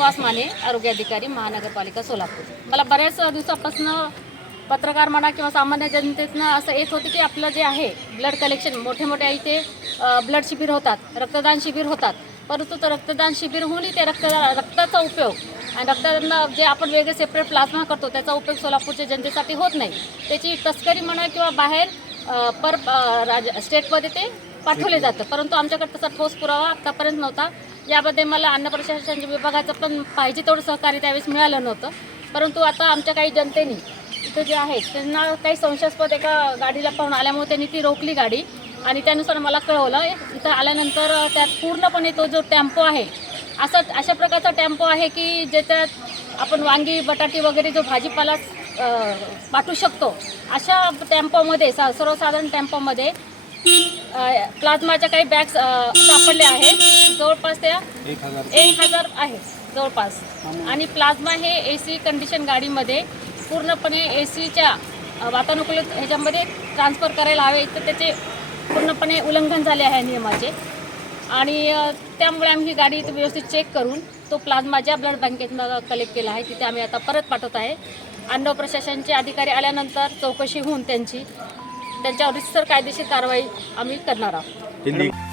सुहास माने, आरोग्य अधिकारी, महानगरपालिका सोलापूर. मला बऱ्याच दिवसापासून पत्रकार म्हणा किंवा सामान्य जनतेतनं असं येत होतं की आपलं जे आहे ब्लड कलेक्शन मोठे इथे ब्लड शिबिर होतात, रक्तदान शिबिर होतात, परंतु तर रक्तदान शिबिर होऊनही ते रक्ताचा उपयोग आणि रक्तदान जे आपण वेगळे सेपरेट प्लाझ्मा करतो त्याचा उपयोग सोलापूरच्या जनतेसाठी होत नाही. त्याची तस्करी म्हणा किंवा बाहेर स्टेटमध्ये ते पाठवले जातं, परंतु आमच्याकडे तसा ठोस पुरावा आत्तापर्यंत नव्हता. यामध्ये मला अन्न प्रशासन विभागाचं पण पाहिजे तेवढं सहकार्य त्यावेळेस मिळालं नव्हतं. परंतु आता आमच्या काही जनतेने इथं जे आहे त्यांना काही संशयास्पद एका गाडीला पाहून आल्यामुळे त्यांनी ती रोखली गाडी आणि त्यानुसार मला कळवलं. इथं आल्यानंतर त्यात पूर्णपणे तो जो टेम्पो आहे अशा प्रकारचा टेम्पो आहे की ज्याच्यात आपण वांगी बटाटे वगैरे जो भाजीपाला पाठवू शकतो अशा टेम्पोमध्ये सर्वसाधारण टेम्पोमध्ये प्लाझ्माच्या काही बॅग्स सापडल्या आहेत. जवळपास त्या 1000 आहेत जवळपास. आणि प्लाझ्मा हे AC कंडिशन गाडीमध्ये पूर्णपणे ACच्या वातानुकूलित ह्याच्यामध्ये ट्रान्सफर करायला हवे, तर त्याचे पूर्णपणे उल्लंघन झाले आहे नियमाचे. आणि त्यामुळे आम्ही ही गाडी व्यवस्थित चेक करून तो प्लाझ्मा ज्या ब्लड बँकेतनं कलेक्ट केला आहे तिथे आम्ही आता परत पाठवत आहे. अन्न प्रशासनाचे अधिकारी आल्यानंतर चौकशी होऊन त्यांच्यावर रितसर कायदेशीर कारवाई आम्ही करणार आहोत.